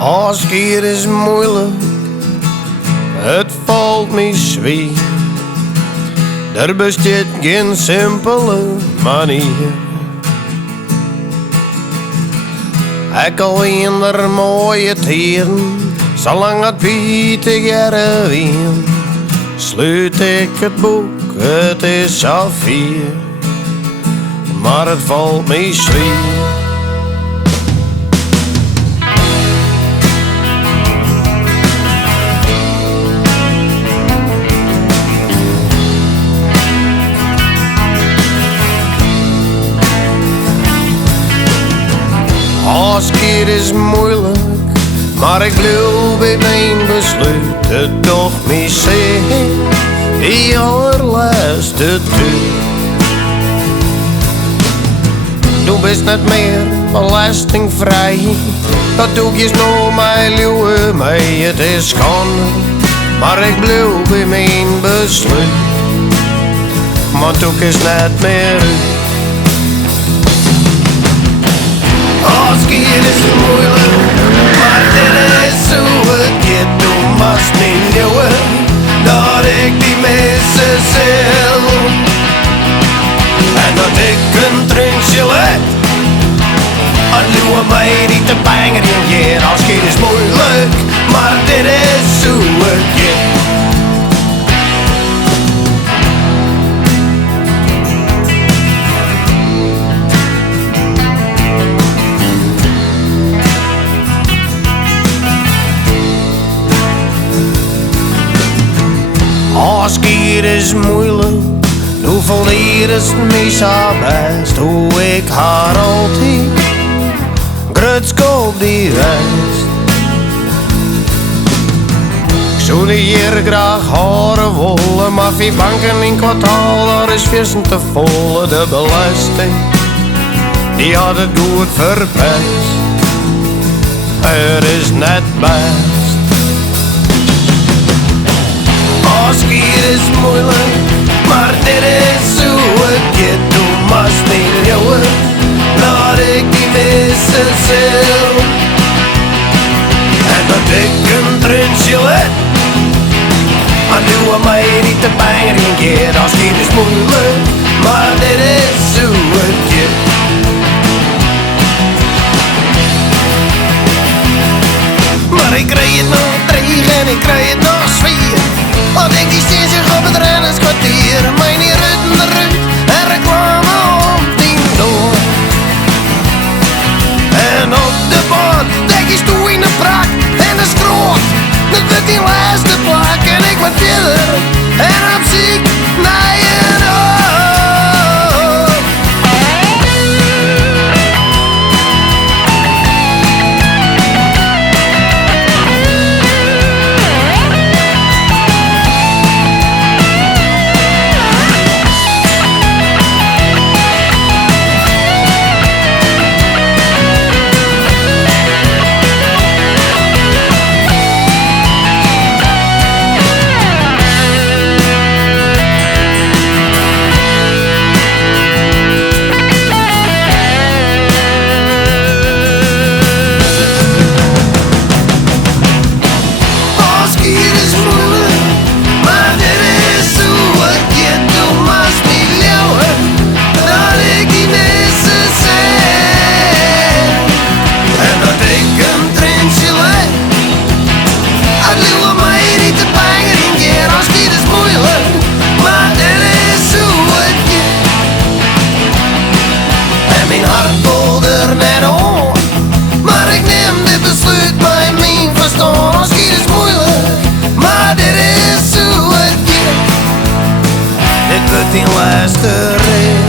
Ôfskied is moeilijk, het valt me zwaar. Er bestaat geen simpele manier. Ik alleen er mooie tijden, zolang het Pieter jaren wien. Sluit ik het boek, het is al 4, maar het valt me zwaar. Ôfskied is moeilijk, maar ik blijf bij mijn besluit. Het toch me zeer, die allerlaatste tuur. Du bist net meer belastingvrij, dat doe je nog mijn lieve mij. Het is schande, maar ik blijf bij mijn besluit. Maar doe is net meer uit. Ôfskied is moeilijk, maar dit is hoe het gaat. Du moest niet nieuwen, dat ik die mensen zil. En dat ik een drinkje let, en luwe mij niet te bangen in je. Ôfskied is moeilijk, maar dit is hoe het gaat. Ôfskied is moeilijk, hoeveel hier is het me zo best. Hoe ik haar altijd grutskoop die wijst. Ik zou niet hier graag horen willen, maar 4 banken in kwartaal, daar is vissen te vol. De belasting, die had het goed verpest. Er is net best. Ôfskied is moeilijk, maar dit is hoe het gaat. Du moest niet nieuwen, dat ik die missen zil. En dat ik een drinkje let, maar doe mij niet te bangen in keer. Ôfskied is moeilijk, maar dit is hoe het gaat. Maar ik krijg het nog 3 en ik krijg het nog 4. Want ik die steen zich op het rennerskwartier. Mij niet rutten de ruit en reclame op 10 door. En op de baan denk ik toe in de prak en de schroot. Dat wordt die laatste plak en ik word verder en op ziek naar je door. Die laatste rit.